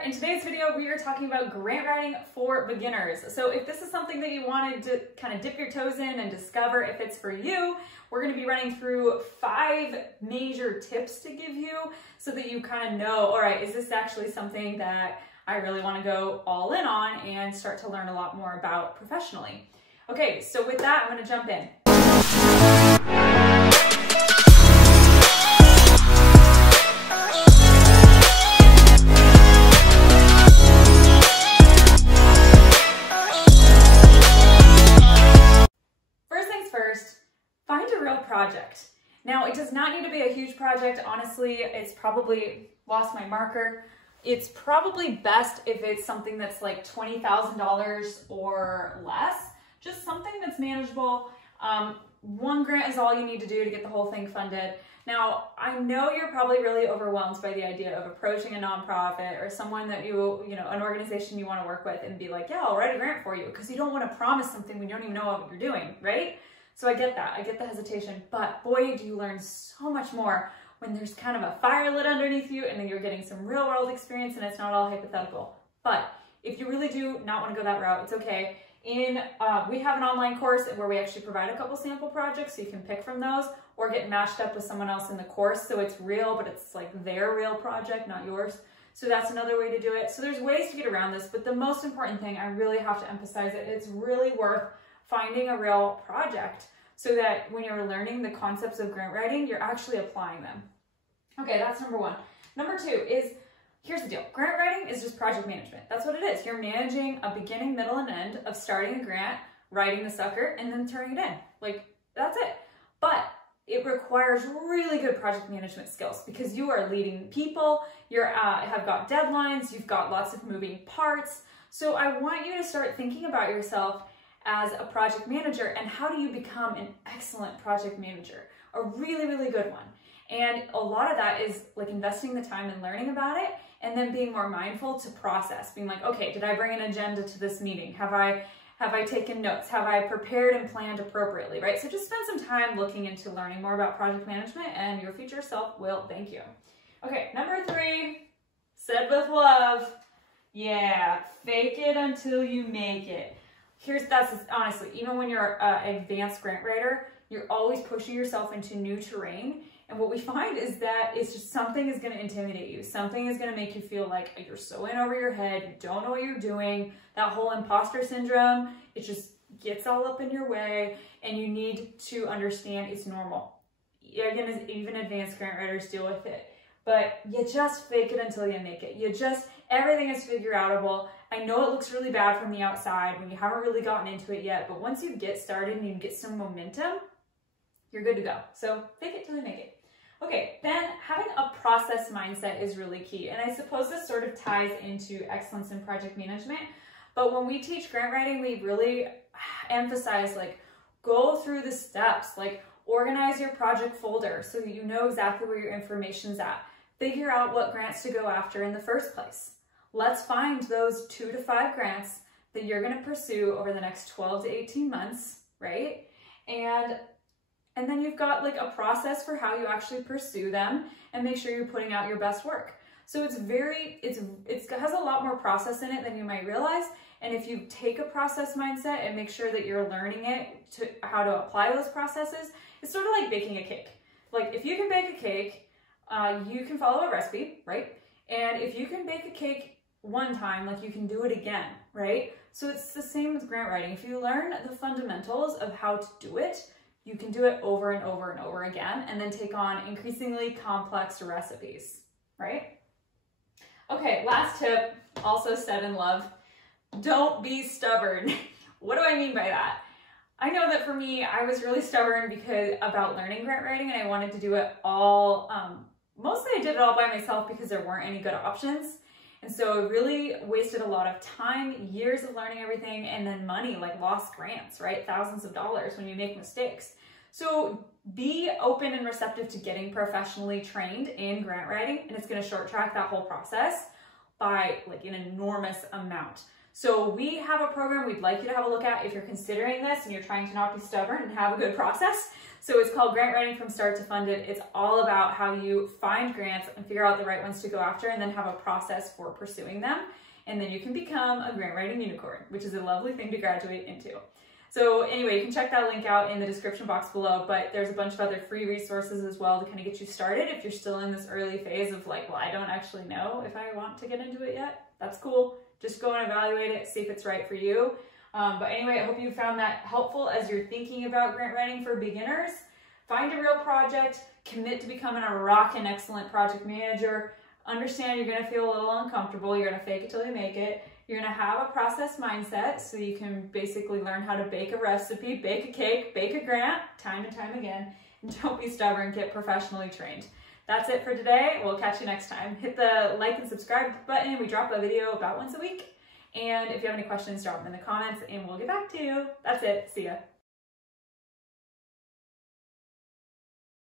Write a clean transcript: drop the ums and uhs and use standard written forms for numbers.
there. In today's video, we are talking about grant writing for beginners. So if this is something that you wanted to kind of dip your toes in and discover if it's for you, we're going to be running through 5 major tips to give you so that you kind of know, all right, is this actually something that I really want to go all in on and start to learn a lot more about professionally. Okay, so with that, I'm going to jump in. Find a real project. Now, it does not need to be a huge project. Honestly, it's probably lost my marker. It's probably best if it's something that's like $20,000 or less. Just something that's manageable. 1 grant is all you need to do to get the whole thing funded. Now, I know you're probably really overwhelmed by the idea of approaching a nonprofit or someone that an organization you want to work with and be like, yeah, I'll write a grant for you, because you don't want to promise something when you don't even know what you're doing, right? So I get that, I get the hesitation, but boy, do you learn so much more when there's kind of a fire lit underneath you and then you're getting some real world experience and it's not all hypothetical. But if you really do not want to go that route, it's okay. We have an online course where we actually provide a couple sample projects so you can pick from those or get matched up with someone else in the course. So it's real, but it's like their real project, not yours. So that's another way to do it. So there's ways to get around this, but the most important thing, I really have to emphasize it, it's really worth finding a real project so that when you're learning the concepts of grant writing, you're actually applying them. Okay, that's number 1. Number 2 is, here's the deal. Grant writing is just project management. That's what it is. You're managing a beginning, middle, and end of starting a grant, writing the sucker, and then turning it in. Like, that's it. But it requires really good project management skills because you are leading people, you have got deadlines, you've got lots of moving parts. So I want you to start thinking about yourself as a project manager and how do you become an excellent project manager, a really, really good one. And a lot of that is like investing the time and learning about it and then being more mindful to process, being like, okay, did I bring an agenda to this meeting? Have I taken notes? Have I prepared and planned appropriately, right? So just spend some time looking into learning more about project management and your future self will thank you. Okay, number 3, said with love. Yeah, fake it until you make it. That's honestly, even when you're an advanced grant writer, you're always pushing yourself into new terrain. And what we find is that it's just something is going to intimidate you. Something is going to make you feel like you're so in over your head. You don't know what you're doing. That whole imposter syndrome, it just gets all up in your way. And you need to understand it's normal. Again, even advanced grant writers deal with it. But you just fake it until you make it. Everything is figure outable. I know it looks really bad from the outside when you haven't really gotten into it yet, but once you get started and you get some momentum, you're good to go. So fake it till you make it. Okay, then having a process mindset is really key. And I suppose this sort of ties into excellence in project management. But when we teach grant writing, we really emphasize go through the steps, organize your project folder so that you know exactly where your information's at. Figure out what grants to go after in the first place. Let's find those 2 to 5 grants that you're going to pursue over the next 12 to 18 months, right? And then you've got a process for how you actually pursue them and make sure you're putting out your best work. So it has a lot more process in it than you might realize. And if you take a process mindset and make sure that you're learning how to apply those processes, it's sort of like baking a cake. If you can bake a cake, you can follow a recipe, right? And if you can bake a cake one time, you can do it again, right? So it's the same with grant writing. If you learn the fundamentals of how to do it, you can do it over and over and over again and then take on increasingly complex recipes, right? Okay, last tip, also said in love, don't be stubborn. What do I mean by that? I know that for me, I was really stubborn about learning grant writing and I wanted to do it all, mostly I did it all by myself because there weren't any good options. And so it really wasted a lot of time, years of learning everything, and then money, lost grants, right? Thousands of dollars when you make mistakes. So be open and receptive to getting professionally trained in grant writing, and it's going to short track that whole process by an enormous amount. So we have a program we'd like you to have a look at if you're considering this and you're trying to not be stubborn and have a good process. So it's called Grant Writing from Start to Funded. It's all about how you find grants and figure out the right ones to go after and then have a process for pursuing them. And then you can become a grant writing unicorn, which is a lovely thing to graduate into. So anyway, you can check that link out in the description box below, but there's a bunch of other free resources as well to kind of get you started if you're still in this early phase of like, well, I don't actually know if I want to get into it yet. That's cool. Just go and evaluate it, see if it's right for you. But anyway, I hope you found that helpful as you're thinking about grant writing for beginners. Find a real project, commit to becoming a rockin' excellent project manager. Understand you're gonna feel a little uncomfortable. You're gonna fake it till you make it. You're gonna have a process mindset so you can basically learn how to bake a recipe, bake a cake, bake a grant, time and time again. And don't be stubborn, get professionally trained. That's it for today. We'll catch you next time. Hit the like and subscribe button. We drop a video about once a week. And if you have any questions, drop them in the comments and we'll get back to you. That's it. See ya.